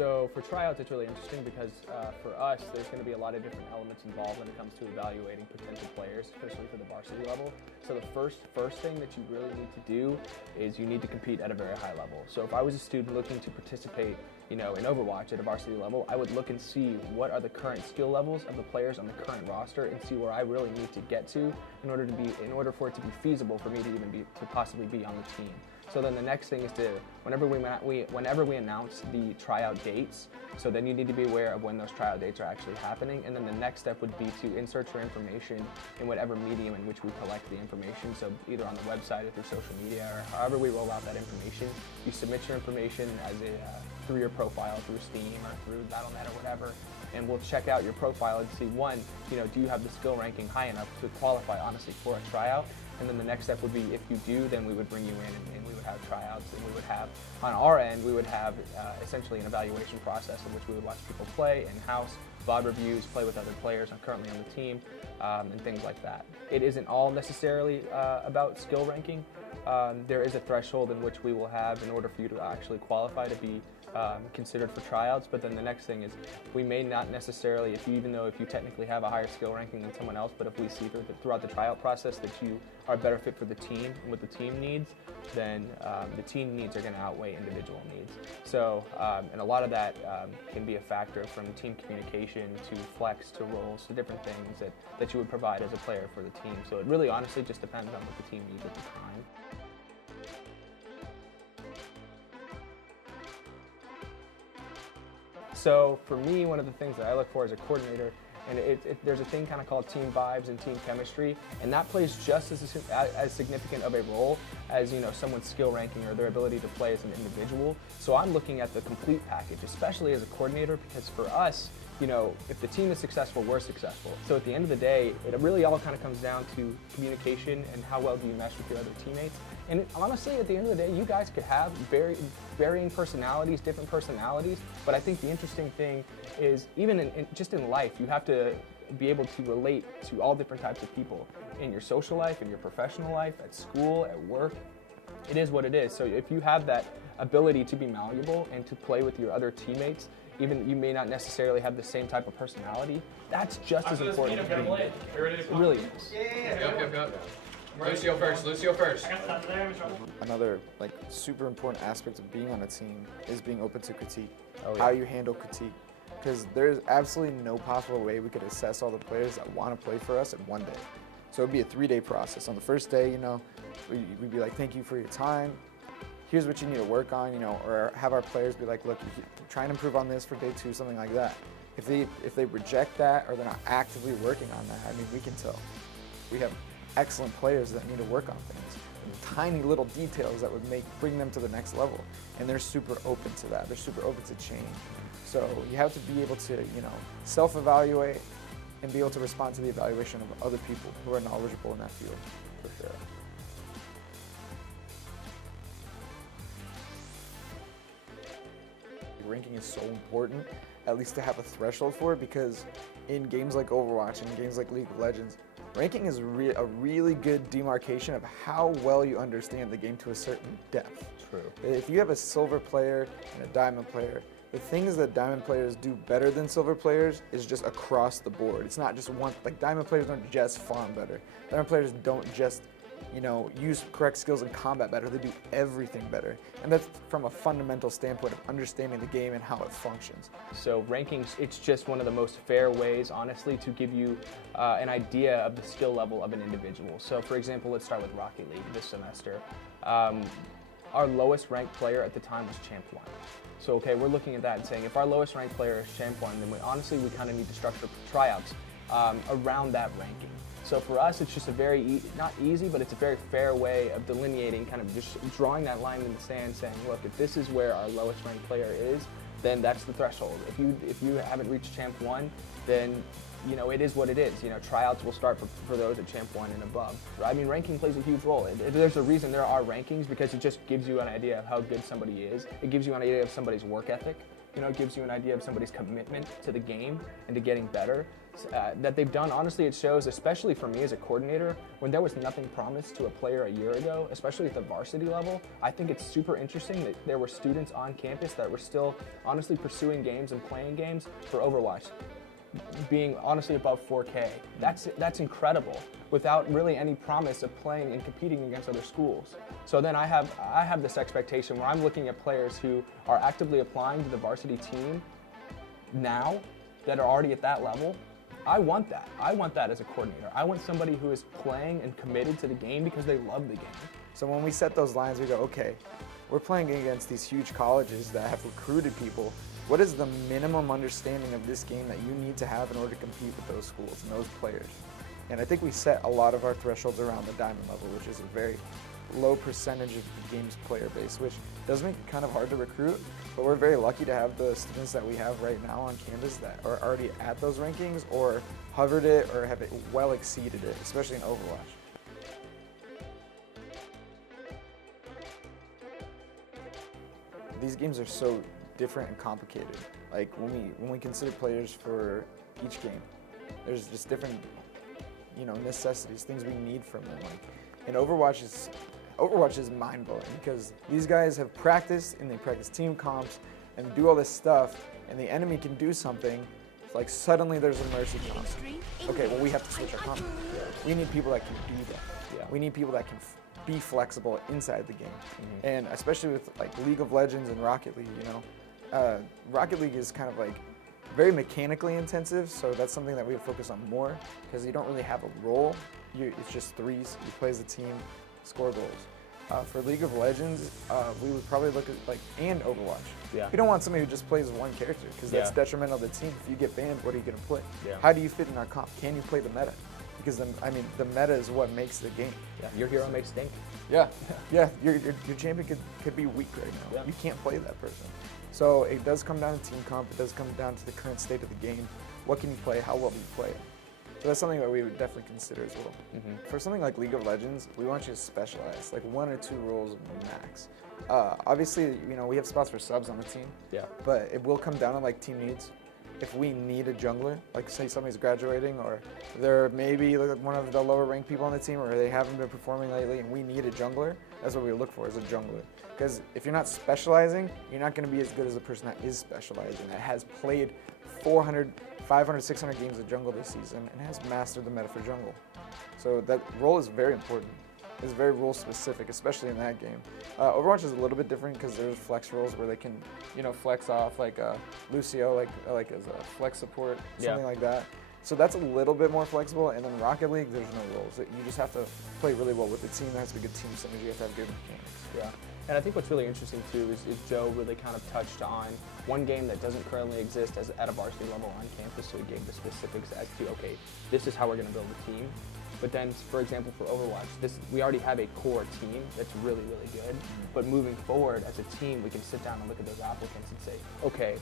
So for tryouts, it's really interesting because for us, there's going to be a lot of different elements involved when it comes to evaluating potential players, especially for the varsity level. So the first thing that you really need to do is you need to compete at a very high level. So if I was a student looking to participate, in Overwatch at a varsity level, I would look and see what are the current skill levels of the players on the current roster and see where I really need to get to in order for it to be feasible for me to possibly be on the team. So then the next thing is whenever we announce the tryout dates, so then you need to be aware of when those tryout dates are actually happening, and then the next step would be to insert your information in whatever medium in which we collect the information, so either on the website or through social media or however we roll out that information. You submit your information through your profile, through Steam or through Battle.net or whatever, and we'll check out your profile and see, one, do you have the skill ranking high enough to qualify honestly for a tryout? And then the next step would be, if you do, then we would bring you in and we would have tryouts, and we would have, on our end, we would have essentially an evaluation process in which we would watch people play in-house, VOD reviews, play with other players currently on the team, and things like that. It isn't all necessarily about skill ranking. There is a threshold in which we will have in order for you to actually qualify to be considered for tryouts, but then the next thing is we may not necessarily, if you technically have a higher skill ranking than someone else, but if we see throughout the tryout process that you are a better fit for the team and what the team needs, then the team needs are going to outweigh individual needs. So, and a lot of that can be a factor from team communication to flex to roles to different things that you would provide as a player for the team. So it really honestly just depends on what the team needs at the time. So for me, one of the things that I look for as a coordinator, and there's a thing kind of called team vibes and team chemistry, and that plays just as significant of a role as someone's skill ranking or their ability to play as an individual. So I'm looking at the complete package, especially as a coordinator, because for us, if the team is successful, we're successful. So at the end of the day, it really all kind of comes down to communication and how well do you mesh with your other teammates. And honestly, at the end of the day, you guys could have varying personalities, different personalities, but I think the interesting thing is even just in life, you have to be able to relate to all different types of people in your social life, in your professional life, at school, at work. It is what it is. So if you have that ability to be malleable and to play with your other teammates, even you may not necessarily have the same type of personality, that's just as important. It really is. Yep. Lucio first. Another super important aspect of being on a team is being open to critique. Oh, yeah. How you handle critique. Because there's absolutely no possible way we could assess all the players that want to play for us in one day. So it'd be a 3-day process. On the first day, we'd be like, thank you for your time. Here's what you need to work on, or have our players be like, look, try and improve on this for day 2, something like that. If they reject that or they're not actively working on that, we can tell. We have excellent players that need to work on things, tiny little details that would bring them to the next level, and they're super open to that. They're super open to change. So you have to be able to, self-evaluate and be able to respond to the evaluation of other people who are knowledgeable in that field, for sure. Ranking is so important, at least to have a threshold for it, because in games like Overwatch and games like League of Legends, ranking is a really good demarcation of how well you understand the game to a certain depth. True. If you have a silver player and a diamond player, the things that diamond players do better than silver players is just across the board. It's not just one, diamond players don't just farm better. Diamond players don't just use correct skills in combat better. They do everything better. And that's from a fundamental standpoint of understanding the game and how it functions. So rankings, it's just one of the most fair ways, honestly, to give you an idea of the skill level of an individual. So for example, let's start with Rocket League this semester. Our lowest ranked player at the time was Champ 1. So okay, we're looking at that and saying, if our lowest ranked player is Champ 1, then we kind of need to structure tryouts around that ranking. So for us, it's just a very, not easy, but it's a very fair way of delineating, kind of just drawing that line in the sand, saying, look, if this is where our lowest ranked player is, then that's the threshold. If you haven't reached Champ 1, then it is what it is. Tryouts will start for those at Champ 1 and above. Ranking plays a huge role. There's a reason there are rankings, because it just gives you an idea of how good somebody is. It gives you an idea of somebody's work ethic. You know, it gives you an idea of somebody's commitment to the game and to getting better. That they've done, honestly, it shows, especially for me as a coordinator, when there was nothing promised to a player a year ago, especially at the varsity level. I think it's super interesting that there were students on campus that were still honestly pursuing games and playing games for Overwatch, being honestly above 4K. That's incredible, without really any promise of playing and competing against other schools. So then I have this expectation where I'm looking at players who are actively applying to the varsity team now that are already at that level. I want that. I want that as a coordinator. I want somebody who is playing and committed to the game because they love the game. So when we set those lines, we go, okay, we're playing against these huge colleges that have recruited people. What is the minimum understanding of this game that you need to have in order to compete with those schools and those players? And I think we set a lot of our thresholds around the diamond level, which is a very low percentage of the game's player base, which does make it kind of hard to recruit, but we're very lucky to have the students that we have right now on campus that are already at those rankings or hovered it or have it well exceeded it, especially in Overwatch. These games are so different and complicated. Like when we consider players for each game, there's just different, necessities, things we need from them. Like, and Overwatch is mind-blowing because these guys have practiced and they practice team comps and do all this stuff, and the enemy can do something. It's like suddenly there's a mercy comp. Okay, well, we have to switch our comp. We need people that can do that. Yeah. We need people that can be flexible inside the game. And especially with like League of Legends and Rocket League, Rocket League is kind of like very mechanically intensive, so that's something that we focus on more because you don't really have a role. It's just threes. You play as a team, score goals. For League of Legends, we would probably look at and Overwatch. Yeah. We don't want somebody who just plays one character because that's detrimental to the team. If you get banned, what are you going to play? Yeah. How do you fit in our comp? Can you play the meta? Because the meta is what makes the game. Yeah. Your hero may stink. Yeah. Your champion could be weak right now. Yeah. You can't play that person. So it does come down to team comp. It does come down to the current state of the game. What can you play? How well do you play it? So that's something that we would definitely consider as well. For something like League of Legends, we want you to specialize, like 1 or 2 roles max. Obviously, we have spots for subs on the team. Yeah. But it will come down to like team needs. If we need a jungler, like say somebody's graduating or they're maybe one of the lower ranked people on the team or they haven't been performing lately and we need a jungler, that's what we look for, is a jungler. Because if you're not specializing, you're not going to be as good as the person that is specializing, that has played 400, 500, 600 games of jungle this season and has mastered the meta for jungle. So that role is very important. It's very role specific, especially in that game. Overwatch is a little bit different because there's flex roles where they can, flex off like Lucio, like as a flex support, something like that. So that's a little bit more flexible. And then Rocket League, there's no roles. You just have to play really well with the team. There has to be good team synergy. You have to have good mechanics. Yeah. And I think what's really interesting too is Joe really kind of touched on one game that doesn't currently exist at a varsity level on campus. So he gave the specifics as to, okay, this is how we're going to build a team. But then, for example, for Overwatch, we already have a core team that's really, really good. But moving forward as a team, we can sit down and look at those applicants and say, okay,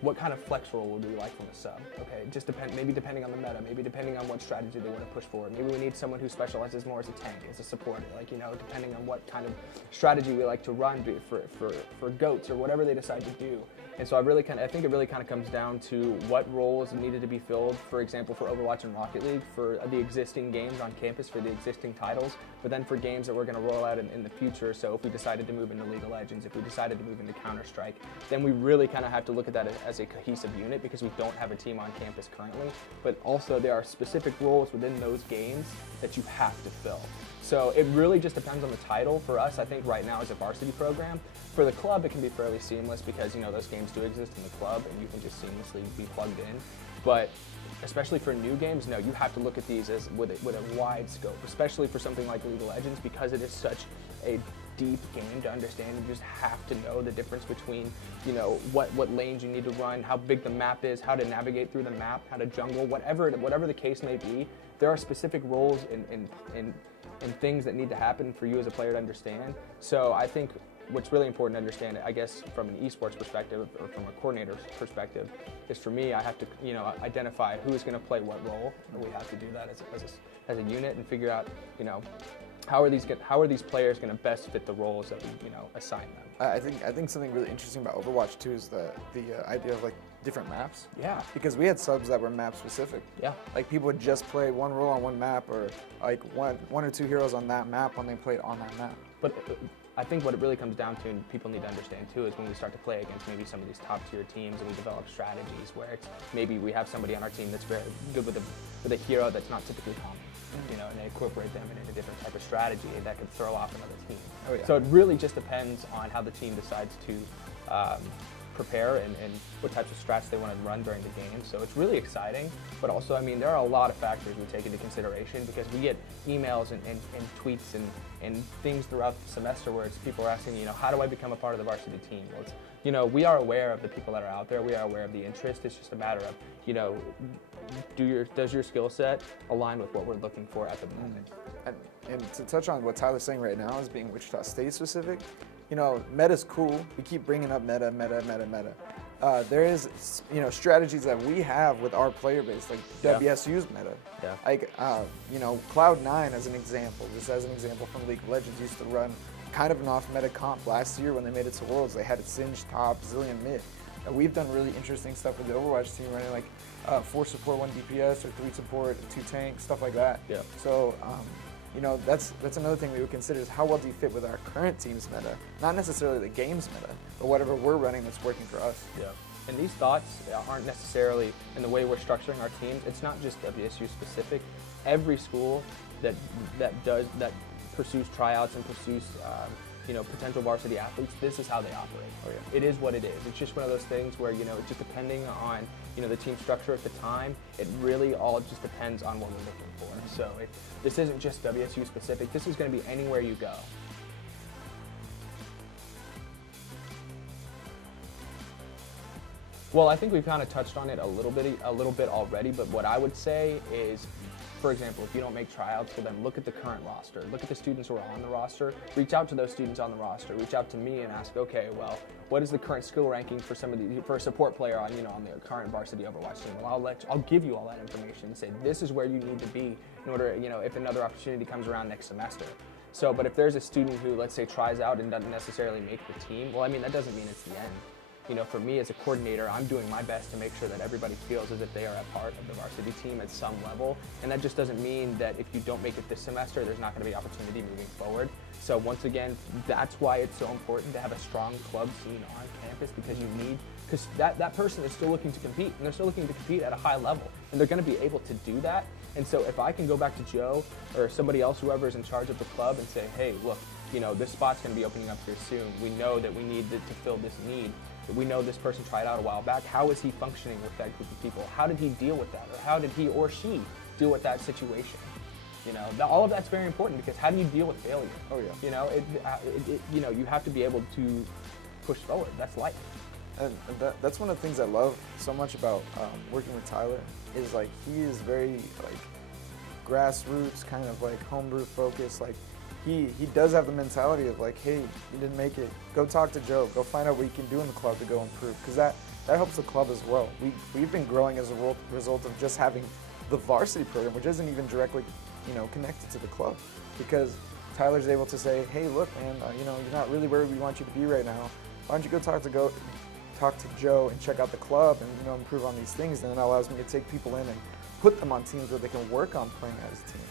what kind of flex role would we like from a sub? Okay, maybe depending on the meta, maybe depending on what strategy they want to push forward. Maybe we need someone who specializes more as a tank, as a supporter, depending on what kind of strategy we like to run for goats or whatever they decide to do. And so I think it really kind of comes down to what roles needed to be filled, for example, for Overwatch and Rocket League, for the existing games on campus, for the existing titles, but then for games that we're going to roll out in the future. So if we decided to move into League of Legends, if we decided to move into Counter-Strike, then we really kind of have to look at that as a cohesive unit because we don't have a team on campus currently, but also there are specific roles within those games that you have to fill. So it really just depends on the title. For us, I think right now as a varsity program, for the club it can be fairly seamless because those games do exist in the club and you can just seamlessly be plugged in. But especially for new games, no, you have to look at these as with a wide scope, especially for something like League of Legends because it is such a deep game to understand. You just have to know the difference between, what lanes you need to run, how big the map is, how to navigate through the map, how to jungle, whatever the case may be. There are specific roles and things that need to happen for you as a player to understand. So I think what's really important to understand, I guess, from an esports perspective or from a coordinator's perspective, is for me, I have to, identify who is going to play what role, and we have to do that as a unit and figure out, how are these players going to best fit the roles that we assign them? I think something really interesting about Overwatch too is the idea of like different maps. Yeah. Because we had subs that were map specific. Yeah. Like people would just play one role on one map, or like one or two heroes on that map when they played on that map. But I think what it really comes down to, and people need to understand too, is when we start to play against maybe some of these top tier teams and we develop strategies where it's maybe we have somebody on our team that's very good with a hero that's not typically common, and they incorporate them in a different type of strategy that could throw off another team. Oh, yeah. So it really just depends on how the team decides to prepare and what types of strats they want to run during the game. So it's really exciting, but also, I mean, there are a lot of factors we take into consideration because we get emails and tweets and things throughout the semester where people are asking, how do I become a part of the varsity team? Well, it's, we are aware of the people that are out there. We are aware of the interest. It's just a matter of, does your skill set align with what we're looking for at the moment? And to touch on what Tyler's saying right now is being Wichita State specific, meta's cool. We keep bringing up meta. There is, strategies that we have with our player base, like WSU's meta. Yeah. Like, Cloud9 as an example, just as an example from League of Legends, used to run kind of an off-meta comp last year when they made it to Worlds. They had a Singed top, Zillion mid. And we've done really interesting stuff with the Overwatch team, running like 4 support, 1 DPS, or 3 support, 2 tank, stuff like that. Yeah. So, that's another thing we would consider is how well do you fit with our current team's meta? Not necessarily the game's meta, but whatever we're running that's working for us. Yeah. And these thoughts aren't necessarily in the way we're structuring our teams. It's not just WSU specific. Every school that pursues tryouts and pursues potential varsity athletes, this is how they operate. Oh, yeah. It is what it is. It's just one of those things where just depending on the team structure at the time, it really all just depends on what we're looking for. So this isn't just WSU specific. This is going to be anywhere you go. Well, I think we've kind of touched on it a little bit already, but what I would say is, for example, if you don't make tryouts, well then look at the current roster. Look at the students who are on the roster. Reach out to those students on the roster. Reach out to me and ask, okay, well, what is the current skill ranking for for a support player on on the current varsity Overwatch team? Well, I'll give you all that information and say this is where you need to be in order, if another opportunity comes around next semester. So, but if there's a student who, let's say, tries out and doesn't necessarily make the team, well, I mean, that doesn't mean it's the end. For me as a coordinator, I'm doing my best to make sure that everybody feels as if they are a part of the varsity team at some level. And that just doesn't mean that if you don't make it this semester, there's not going to be opportunity moving forward. So once again, that's why it's so important to have a strong club scene on campus because that person is still looking to compete, and they're still looking to compete at a high level, and they're going to be able to do that. And so if I can go back to Joe or somebody else, whoever is in charge of the club, and say, hey, look, this spot's going to be opening up here soon. We know that we need to fill this need. We know this person tried out a while back. How is he functioning with that group of people? How did he deal with that? Or how did he or she deal with that situation? All of that's very important because how do you deal with failure? Oh, yeah. You have to be able to push forward. That's life. And that's one of the things I love so much about working with Tyler is like he is very like grassroots, kind of like homebrew focused. Like he does have the mentality of like, hey, you didn't make it. Go talk to Joe. Go find out what you can do in the club to go improve, because that helps the club as well. We've been growing as a result of just having the varsity program, which isn't even directly connected to the club, because Tyler's able to say, hey, look, man, you're not really where we want you to be right now. Why don't you go talk to Joe and check out the club and improve on these things, and it allows me to take people in and put them on teams where they can work on playing as a team.